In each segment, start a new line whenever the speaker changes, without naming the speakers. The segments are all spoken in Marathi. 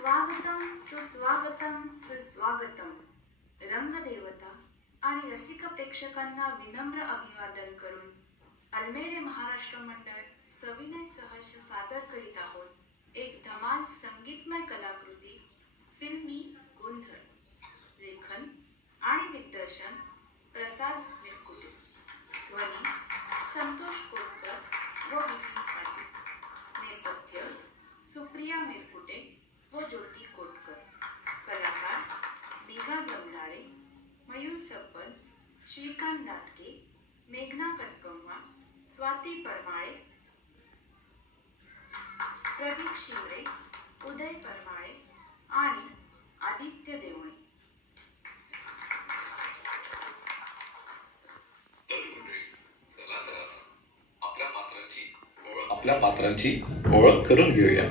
स्वागतम सुस्वागतम सुस्वागतम. रंगदेवता आणि रसिक प्रेक्षकांना विनम्र अभिवादन करून अल्मेरे महाराष्ट्र मंडळ सविनय सहर्ष सादर करीत आहोत एक धमाल संगीतमय कलाकृती फिल्मी गोंधळ. लेखन आणि दिग्दर्शन प्रसाद मिरकुटे. ध्वनी संतोष कोटकर व विपिन पाटील. नेपथ्य सुप्रिया मिरकुटे. व ज्योती कोटकर. कलाकार मेघा जमदाळे मयूर सप्पन श्रीकांत दाटके मेघना कटकम्मा स्वाती परमाळे प्रदीप शिवरे उदय परमाळे आणि आदित्य देवणे.
आपल्या पात्रांची ओळख करून घेऊया.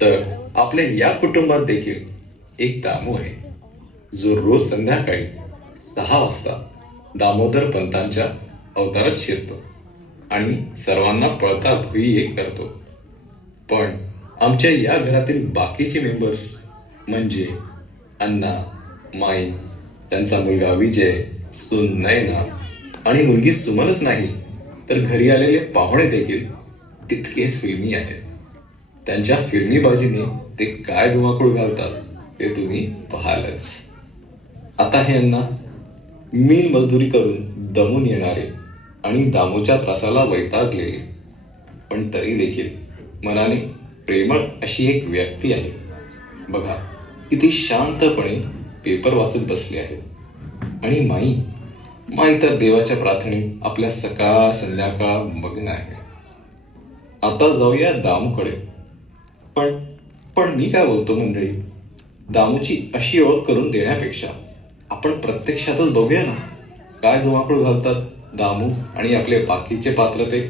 तर आपल्या या कुटुंबात देखील एक दामू आहे जो रोज संध्याकाळी सहा वाजता दामोदर पंतांच्या अवतारात शिरतो आणि सर्वांना पळता भुई एक करतो. पण आमच्या या घरातील बाकीचे मेंबर्स म्हणजे अण्णा माई त्यांचा मुलगा विजय सुन नयना आणि मुलगी सुमनच नाही तर घरी आलेले पाहुणे देखील तितकेच फिल्मी आहेत. त्यांच्या फिल्मी बाजीने ते काय धुमाकूळ घालतात ते तुम्ही पाहालच. आता हे यांना मील मजदुरी करून दमून येणारे आणि दामूच्या त्रासाला वैतागलेले. पण तरी देखील मनाने प्रेमळ अशी एक व्यक्ती आहे. बघा किती शांतपणे पेपर वाचत बसले आहे. आणि माई माई तर देवाच्या प्रार्थनेत आपल्या सकाळ संध्याकाळ मग्न आहे. आता जाऊया दामूकडे. पण पण मी काय बोलतो मंडळी? दामूची अशी ओळख करून देण्यापेक्षा आपण प्रत्यक्षातच बघूया ना. काय धुमाकूळ घालतात दामू आणि आपले बाकीचे पात्र ते?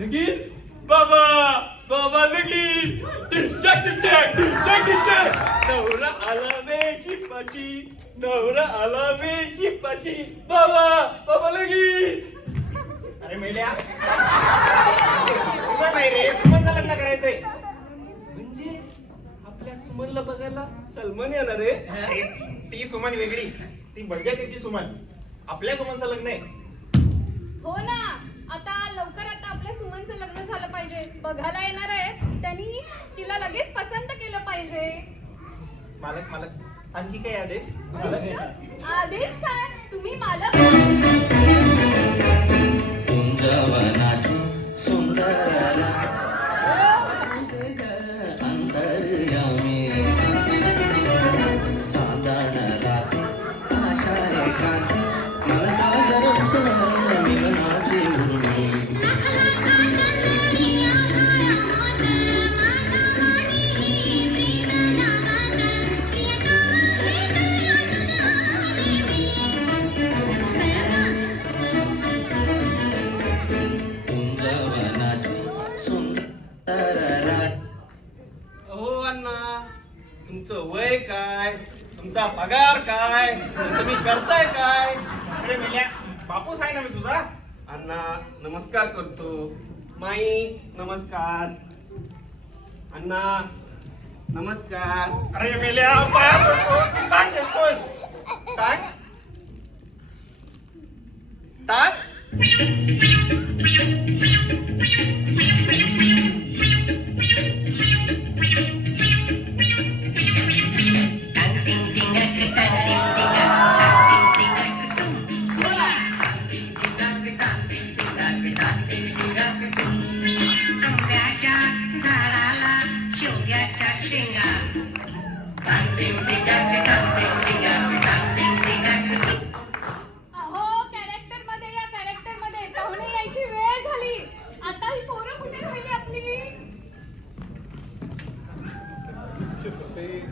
लगीन
बाबा बाबा लगीन टिचक टिचक टिचक टिचक। नवरा आला शिपाची नवरा आला शिपाची बाबा बाबा लगीन अरे मेल्या तुझं नाही रे सुमनचं लग्न करायचंय. म्हणजे आपल्या सुमनला बघायला सलमान येणार आहे? अरे ती सुमन वेगळी. ती बडग्याची सुमन. आपल्या सुमनचं लग्न आहे.
हो ना. आता लवकर आता आपल्या सुमनचं लग्न झालं पाहिजे. बघायला येणार आहेत त्यांनी तिला लगेच पसंत केलं पाहिजे.
मालक मालक. आणखी काय आदेश?
आदेश काय? तुम्ही मालक?
कुंजवनाची
तुम्ही करताय काय? अरे मेल्या बापूस आहे ना मी तुझा? अण्णा नमस्कार करतो. माई नमस्कार. अण्णा नमस्कार. अरे मेल्या पाया पडतो. तू काय दिसतोय. टाक टाक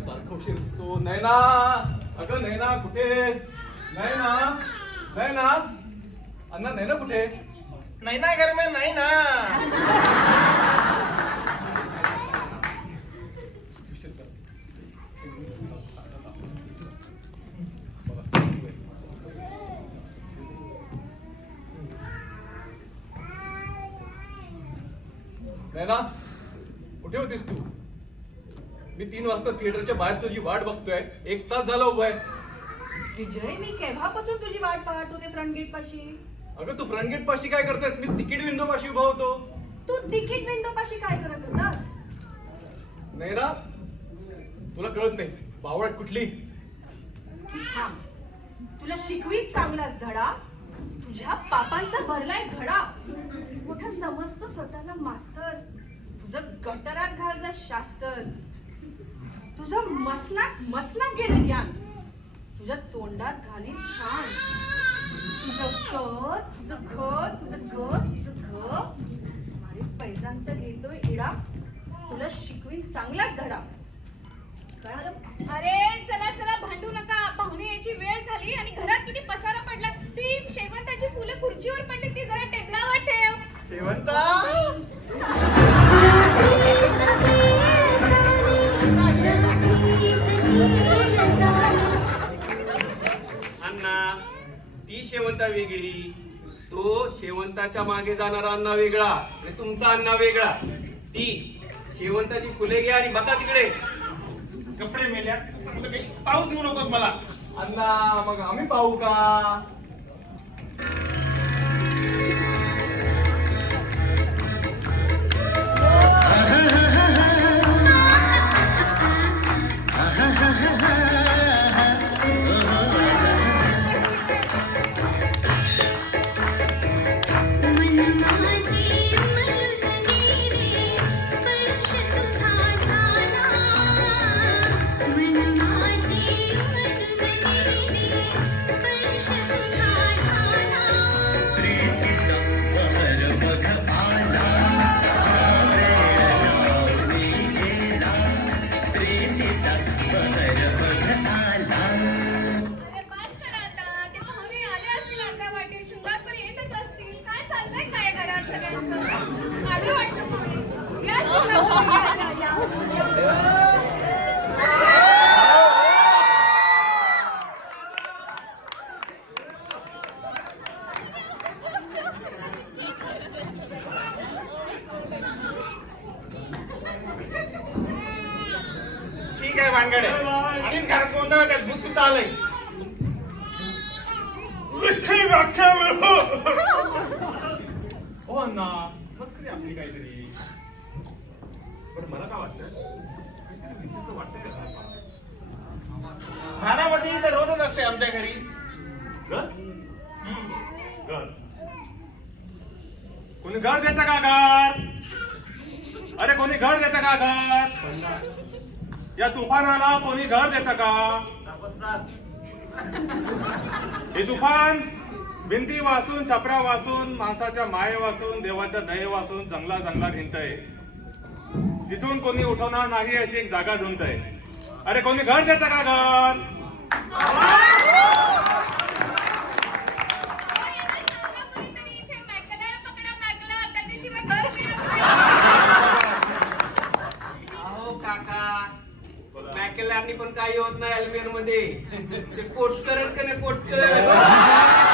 सारखं उशीर दिसतो नैना अगं नैना कुठेस नैना नैना अण्णा नैना कुठे
नाही ना घर में नाही ना
उशीर कर. नैना कुठे होतीस तू? मी तीन वाजता थिएटरच्या बाहेर तुझी वाट बघतोय. एक तास झाला उभा आहे.
विजय मी केव्हापासून तुझी वाट पाहत होते फ्रंट गेट पाशी
अगं तू फ्रंट गेट पाशी काय करतेस? मी तिकीट विंडो पाशी उभा होतो.
तू तिकीट विंडो पाशी काय करत होतास?
नैना तुला कळत नाही. बावळट कुठली?
थांब. तुला शिकवीत चांगलाच धडा. तुझ्या पापांचा भरलाय घडा मोठा समजतो स्वतःला मास्तर. तुझं गटरात घाल जा शास्तर. तुझं मसनात मसनात गेलं ज्ञान. तुझ्या तोंडात घालील शान. तुझं क तुझं ख तुझं ग तुझं घ. अरे पैजांचा घेतोय इडा. तुला शिकवीन चांगलाच धडा.
अरे चला चला भांडू नका. पाहुणे यायची वेळ झाली आणि घरात किती पसारा पडला. ती शेवंताची फुलं खुर्चीवर पडली ती जरा टेबलावर ठेव.
शेवंता?
अण्णा ती शेवंता वेगळी तो शेवंताच्या मागे जाणारा अण्णा वेगळा आणि तुमचा अण्णा वेगळा. ती शेवंताची फुले घ्या आणि बसा तिकडे.
कपडे मेल्या काही पाऊस देऊ नकोस मला.
अण्णा मग आम्ही पाहू का?
ठीक आहे भानगडे. आणि घरात कोणता त्यात भूत सुद्धा आलंय.
हो अण्णा मस्करी आपली काहीतरी. पण मला काय वाटतं वाटतंय?
भानामध्ये तर रोजच असते आमच्या घर.
कोणी घर देतं का घर? अरे कोणी घर देतं का घर? या तुफानाला कोणी घर देतं का? हे तुफान भिंती वाचून छपरा वाचून माणसाच्या माये वाचून देवाच्या दये वाचून जंगला जंगला भिंतय. तिथून कोणी उठवणार नाही अशी एक जागा ढूंढतय. अरे कोणी घर देतं का घर?
काही होत नाही अल्मेरमध्ये ते पोटकर का नाही पोटकर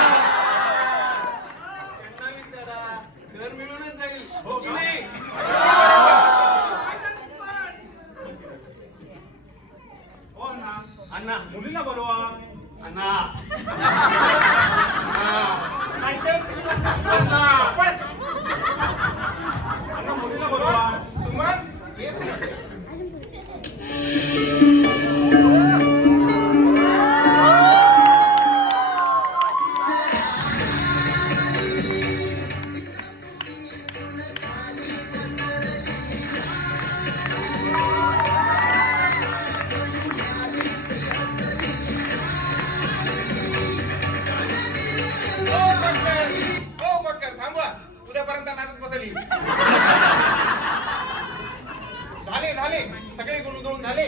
झाले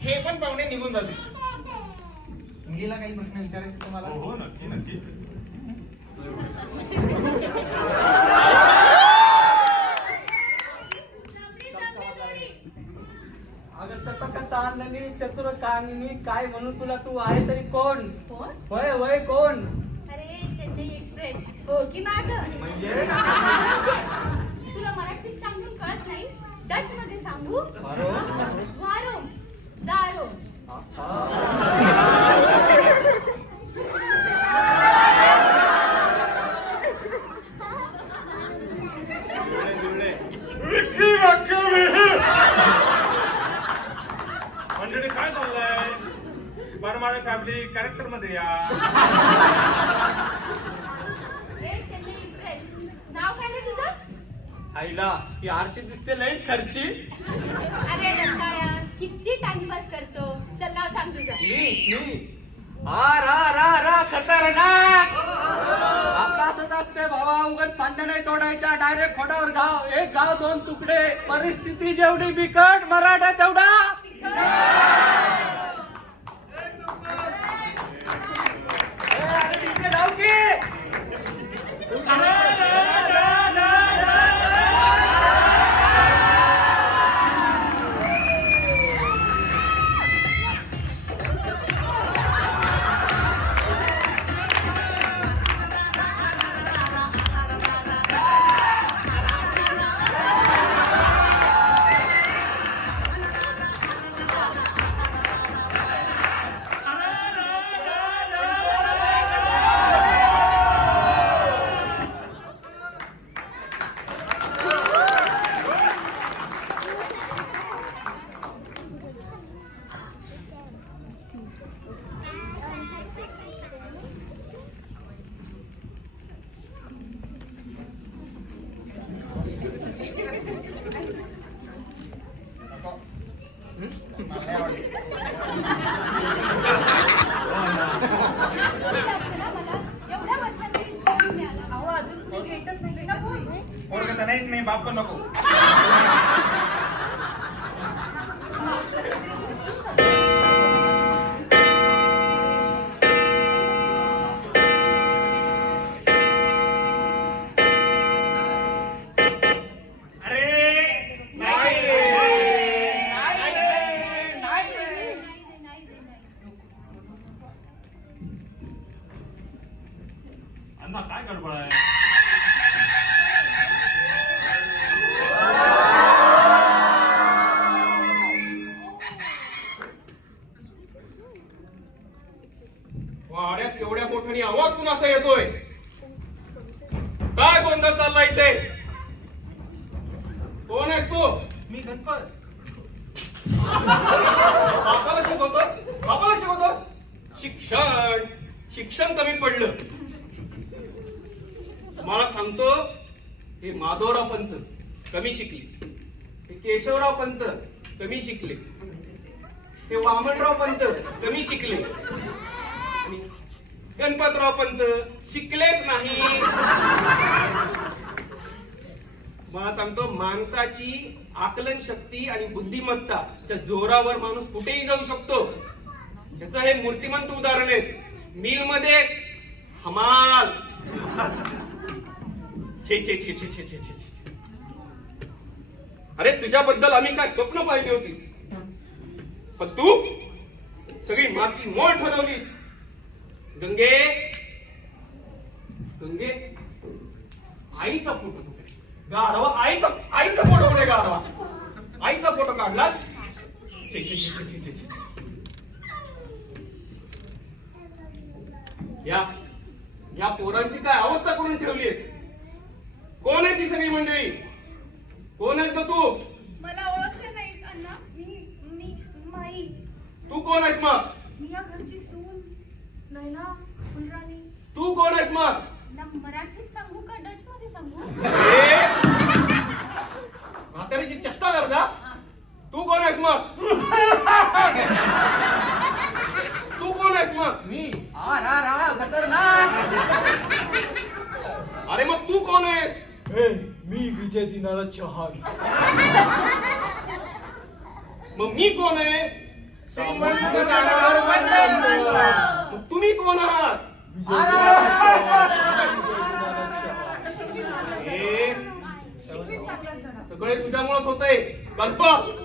हे पण पाहुणे निघून झाले मुलीला काही प्रश्न विचारायचे तुम्हाला?
हो नक्की नक्की.
चांदणी चतुर कामिनी काय म्हणू तुला तू आहे तरी कोण?
कोण?
वय वय कोण?
अरे चेन्नई एक्सप्रेस. हो की मागं?
म्हणजे?
तुला मराठीत सांगून कळत नाही? डच मध्ये सांगू? वारो. दारो.
मंडळी काय चाललंय? बरमाळे फॅमिली कॅरेक्टरमध्ये या.
आईला ही आरशी दिसते लईच खर्ची.
अरे रंगाळ्या किती टाइमपास करतो? चल नाव सांग तुझं.
मी मी. रा रा रा खतरनाक. आपला असंच असते भावा उगाच फांद्या नाही तोडायच्या डायरेक्ट खोडावर गाव एक गाव दोन तुकडे. परिस्थिती जेवढी बिकट मराठा तेवढा. ए, अरे तिथे जाऊ की? वाड्यात एवढ्या मोठ्याने आवाज कुणाचा येतोय? काय गोंधळ चाललाय इथे? कोण आहेस तू?
मी गणपत.
बापाला शिकवतोस? बापाला शिकवतोस? शिक्षण. शिक्षण कमी पडलं. मला सांगतो हे माधवराव पंत कमी शिकले. हे केशवराव पंत कमी शिकले. हे वामनराव पंत कमी शिकले. गणपतराव पंत शिकलेच नाही. मला सांगतो माणसाची आकलन शक्ती आणि बुद्धिमत्ताच्या जोरावर माणूस कुठेही जाऊ शकतो. याच हे मूर्तिमंत उदाहरण आहे. मिलमध्ये हमाल. छे छे छे छे छे छे छे अरे तुझ्याबद्दल आम्ही काय स्वप्न पाहिली होती पण तू सगळी माती मोळ ठरवलीस. गंगे. गंगे. आईचा फोटो गाढवा आईचा आईचा फोटो कुठे गाढवा? आईचा फोटो काढलास. या या पोरांची काय अवस्था करून ठेवलीस कोण आहे ती सगळी मंडळी? कोण आहेस ग तू?
मला ओळखलं नाही अण्णा. मी मी माई.
तू कोण आहेस मग?
फुलराणी
तू कोण आहेस मग?
ना मराठीत सांगू का डच मध्ये सांगू
म्हातारीची चेष्टा करता तू कोण आहेस मग? तू कोण आहेस मग? मी. आ रा रा खतरनाक. अरे मग तू कोण आहेस?
ए, मी
चहान मग मी कोण आहे?
श्रीमंत दादावर वंदन.
कोण आहात हे सगळे तुझ्यामुळेच होतंय गणपत